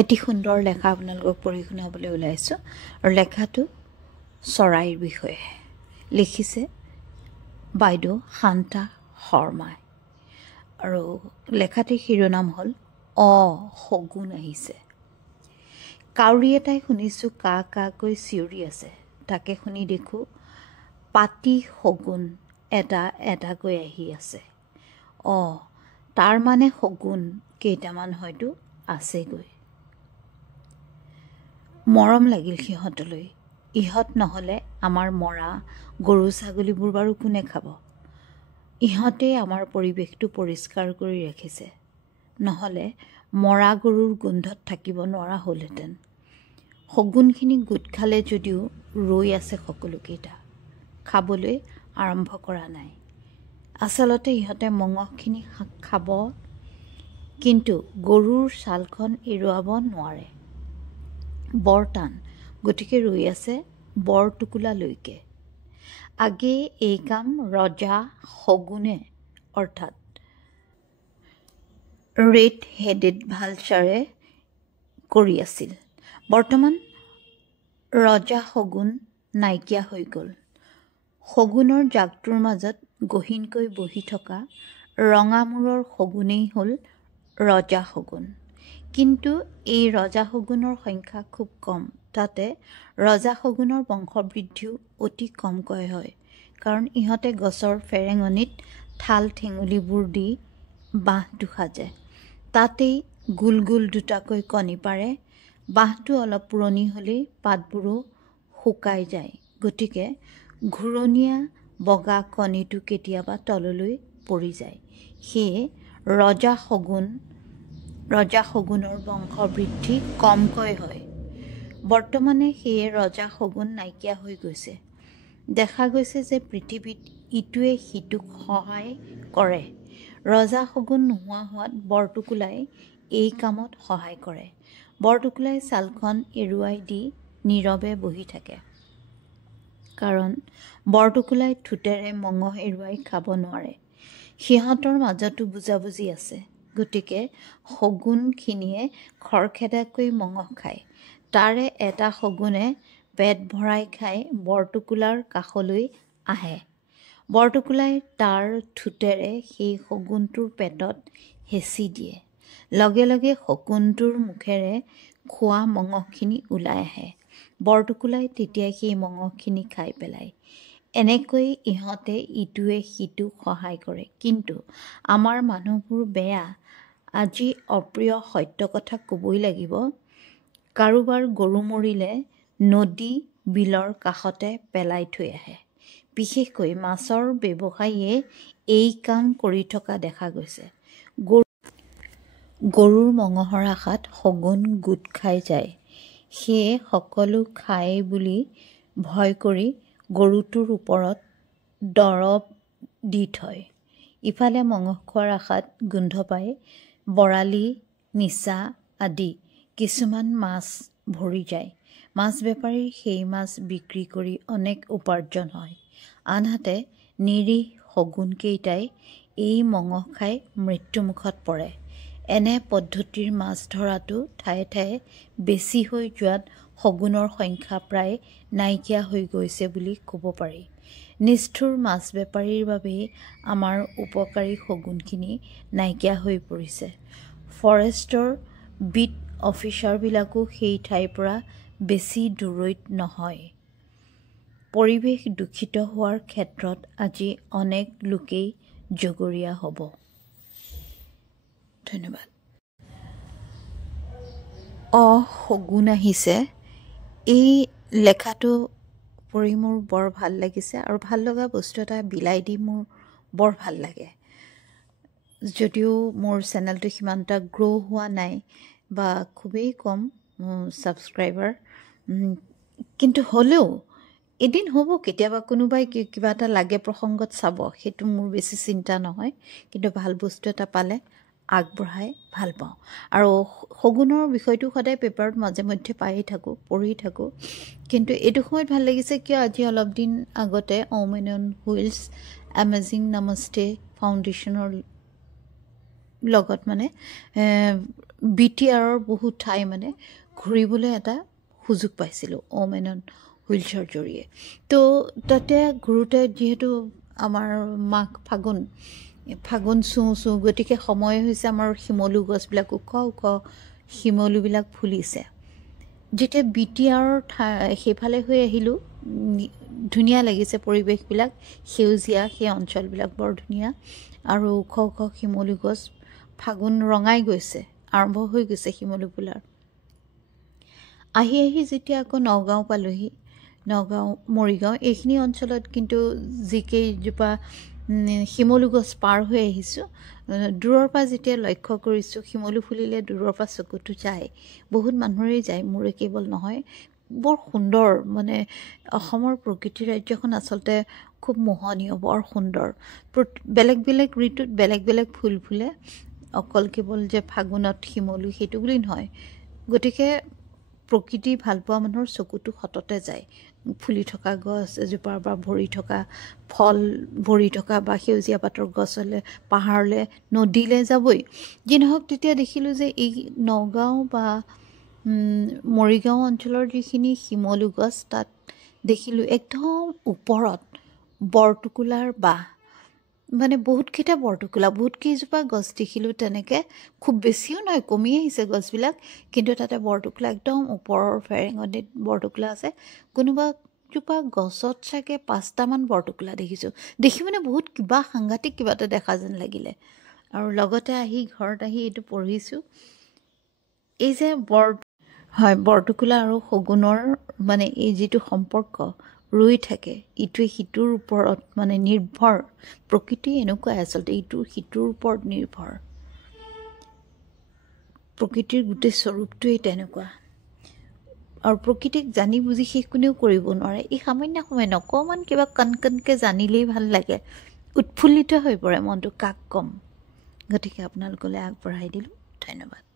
এটি সুন্দৰ লেখা আপোনালোকক পঢ়ি শুনাবলৈ ওলাইছোঁ আৰু লেখাটো চৰাইৰ বিষয়ে লিখিছে বাইদেউ শান্তা শৰ্মাই আৰু লেখাটিৰ শিৰোনাম হ'ল শগুন আহিছে। কাউৰী এটাই শুনিছোঁ কা কাকৈ চিঞৰি আছে, তাকে শুনি দেখোঁ পাতি শগুন এটা এটাকৈ আহি আছে। তাৰ মানে শগুন কেইটামান হয়তো আছেগৈ। মৰম লাগিল সিহঁতলৈ। ইহঁত নহ'লে আমাৰ মৰা গৰু ছাগলীবোৰ বাৰু কোনে খাব? ইহঁতেই আমাৰ পৰিৱেশটো পৰিষ্কাৰ কৰি ৰাখিছে, নহ'লে মৰা গৰুৰ গোন্ধত থাকিব নোৱাৰা হ'লহেঁতেন। শগুনখিনি গোট খালে যদিও ৰৈ আছে সকলোকেইটা, খাবলৈ আৰম্ভ কৰা নাই। আচলতে ইহঁতে মঙহখিনি খাব, কিন্তু গৰুৰ ছালখন এৰুৱাব নোৱাৰে, বৰ টান, গতিকে ৰৈ আছে বৰটোকোলালৈকে। আগেয়ে এই কাম ৰজা শগুনে অৰ্থাৎ ৰেড হেডেড ভালচাৰে কৰি আছিল। বৰ্তমান ৰজা শগুন নাইকিয়া হৈ গ'ল। শগুনৰ জাকটোৰ মাজত গহীনকৈ বহি থকা ৰঙা মূৰৰ শগুনেই হ'ল ৰজা শগুন। কিন্তু এই ৰজা শগুনৰ সংখ্যা খুব কম। তাতে ৰজা শগুনৰ বংশবৃদ্ধিও অতি কমকৈ হয়, কাৰণ ইহঁতে গছৰ ফেৰেঙনিত ঠাল ঠেঙুলিবোৰ দি বাঁহটো সাজে। তাতেই গোল গোল দুটাকৈ কণী পাৰে। বাঁহটো অলপ পুৰণি হ'লেই পাতবোৰো শুকাই যায়, গতিকে ঘূৰণীয়া বগা কণীটো কেতিয়াবা তললৈ পৰি যায়। সেয়ে ৰজা শগুনৰ বংশবৃদ্ধি কমকৈ হয়। বৰ্তমানে সেয়ে ৰজা শগুন নাইকিয়া হৈ গৈছে। দেখা গৈছে যে পৃথিৱীত ইটোৱে সিটোক সহায় কৰে। ৰজা শগুন নোহোৱা হোৱাত বৰটোকোলাই এই কামত সহায় কৰে। বৰটোকোলাই ছালখন এৰুৱাই দি নীৰৱে বহি থাকে, কাৰণ বৰটোকোলাই ঠোঁটেৰে মঙহ এৰুৱাই খাব নোৱাৰে। সিহঁতৰ মাজতো বুজাবুজি আছে, গতিকে শগুনখিনিয়ে খৰখেদাকৈ মঙহ খায়। তাৰে এটা শগুনে পেট ভৰাই খাই বৰটোকোলাৰ কাষলৈ আহে। বৰটোকোলাই তাৰ ঠোঁটেৰে সেই শগুনটোৰ পেটত হেঁচি দিয়ে। লগে লগে শগুনটোৰ মুখেৰে খোৱা মঙহখিনি ওলাই আহে। বৰটোকোলাই তেতিয়া সেই মঙহখিনি খাই পেলায়। এনেকৈ ইহঁতে ইটোৱে সিটোক সহায় কৰে। কিন্তু আমাৰ মানুহবোৰ বেয়া। আজি অপ্ৰিয় সত্য কথা ক'বই লাগিব। কাৰোবাৰ গৰু মৰিলে নদী বিলৰ কাষতে পেলাই থৈ আহে। বিশেষকৈ মাছৰ ব্যৱসায়ীয়ে এই কাম কৰি থকা দেখা গৈছে। গৰুৰ মঙহৰ আশাত শগুন গোট খাই যায়। সেয়ে সকলো খায় বুলি ভয় কৰি গৰুটোৰ ওপৰত দৰব দি থয়। ইফালে মঙহ খোৱাৰ আশাত গোন্ধ পাই বৰালি, নিচা আদি কিছুমান মাছ ভৰি যায়। মাছ বেপাৰীৰ সেই মাছ বিক্ৰী কৰি অনেক উপাৰ্জন হয়। আনহাতে নিৰীহ শগুনকেইটাই এই মঙহ খাই মৃত্যুমুখত পৰে। এনে পদ্ধতিৰ মাছ ধৰাটো ঠায়ে ঠায়ে বেছি হৈ যোৱাত শগুনৰ সংখ্যা প্ৰায় নাইকিয়া হৈ গৈছে বুলি ক'ব পাৰি। নিষ্ঠুৰ মাছ বেপাৰীৰ বাবেই আমাৰ উপকাৰী শগুনখিনি নাইকিয়া হৈ পৰিছে। ফৰেষ্টৰ বিট অফিচাৰবিলাকো সেই ঠাইৰ পৰা বেছি দূৰৈত নহয়। পৰিৱেশ দূষিত হোৱাৰ ক্ষেত্ৰত আজি অনেক লোকেই জগৰীয়া হ'ব। ধন্যবাদ। শগুন আহিছে, এই লেখাটো পঢ়ি মোৰ বৰ ভাল লাগিছে আৰু ভাল লগা বস্তু এটা বিলাই দি মোৰ বৰ ভাল লাগে। যদিও মোৰ চেনেলটো সিমান এটা গ্ৰ' হোৱা নাই বা খুবেই কম ছাবস্ক্ৰাইবাৰ, কিন্তু হ'লেও এদিন হ'ব, কেতিয়াবা কোনোবাই কিবা এটা লাগে প্ৰসংগত চাব, সেইটো মোৰ বেছি চিন্তা নহয়। কিন্তু ভাল বস্তু এটা পালে আগবঢ়াই ভাল পাওঁ। আৰু শগুনৰ বিষয়টো সদায় পেপাৰত মাজে মধ্যে পায়েই থাকোঁ, পঢ়ি থাকোঁ। কিন্তু এইটো সময়ত ভাল লাগিছে কিয়, আজি অলপ দিন আগতে ওমেন অন হুইলছ এমেজিং নামাষ্টে ফাউণ্ডেশ্যনৰ লগত BTRৰ বহুত ঠাই মানে ঘূৰিবলৈ এটা সুযোগ পাইছিলোঁ ওমেন অন হুইলচেয়াৰ জৰিয়ে তো তাতে ঘূৰোঁতে যিহেতু আমাৰ মাঘ ফাগুন চুওঁ গতিকে সময় হৈছে আমাৰ শিমলু গছবিলাক ওখ ওখ শিমলুবিলাক ফুলিছে যেতিয়া BTRৰ সেইফালে হৈ আহিলোঁ ধুনীয়া লাগিছে পৰিৱেশবিলাক সেউজীয়া সেই অঞ্চলবিলাক বৰ ধুনীয়া আৰু ওখ ওখ শিমলু গছ ফাগুন ৰঙাই গৈছে আৰম্ভ হৈ গৈছে শিমলু ফুলাৰ আহি যেতিয়া আকৌ নগাঁও পালোহি নগাঁও মৰিগাঁও এইখিনি অঞ্চলত কিন্তু যিকেইজোপা শিমলু গছ পাৰ হৈ আহিছোঁ দূৰৰ পৰা যেতিয়া লক্ষ্য কৰিছোঁ শিমলু ফুলিলে দূৰৰ পৰা চকুটো যায় বহুত মানুহৰেই যায় মোৰে কেৱল নহয় বৰ সুন্দৰ মানে অসমৰ প্ৰকৃতি ৰাজ্যখন আচলতে খুব মোহনীয় বৰ সুন্দৰ বেলেগ বেলেগ ঋতুত বেলেগ বেলেগ ফুল ফুলে অকল কেৱল যে ফাগুনত শিমলু সেইটো বুলি নহয় গতিকে প্ৰকৃতি ভাল পোৱা মানুহৰ চকুটো সততে যায় ফুলি থকা গছ এজোপাৰ বা ভৰি থকা ফল ভৰি থকা বা সেউজীয়া পাতৰ গছ হ'লে পাহাৰলৈ নদীলৈ যাবই যি নহওক তেতিয়া দেখিলোঁ যে এই নগাঁও বা মৰিগাঁও অঞ্চলৰ যিখিনি শিমলু গছ তাত দেখিলোঁ একদম ওপৰত বৰটোকোলাৰ বাঁহ মানে বহুতকেইটা বৰটোকোলা বহুতকেইজোপা গছ দেখিলোঁ তেনেকৈ খুব বেছিও নহয় কমি আহিছে গছবিলাক কিন্তু তাতে বৰটোকোলা একদম ওপৰৰ ফেৰেঙনিত বৰটোকোলা আছে কোনোবাজোপা গছত চাগে 5টামান বৰটোকোলা দেখিছোঁ দেখি মানে বহুত কিবা সাংঘাতিক কিবা এটা দেখা যেন লাগিলে আৰু লগতে ঘৰত আহি এইটো পঢ়িছোঁ এই যে বৰটোকোলা আৰু শগুনৰ মানে এই যিটো সম্পৰ্ক ৰৈ থাকে ইটোৱে সিটোৰ ওপৰত মানে নিৰ্ভৰ প্ৰকৃতি এনেকুৱাই আচলতে ইটোৰ সিটোৰ ওপৰত নিৰ্ভৰ প্ৰকৃতিৰ গোটেই স্বৰূপটোৱেই তেনেকুৱা আৰু প্ৰকৃতিক জানি বুজি শেষ কোনেও কৰিব নোৱাৰে এই সামান্য সময় অকণমান কিবা কণকৈ জানিলেই ভাল লাগে উৎফুল্লিত হৈ পৰে মনটো কাক ক'ম গতিকে আপোনালোকলৈ আগবঢ়াই দিলোঁ ধন্যবাদ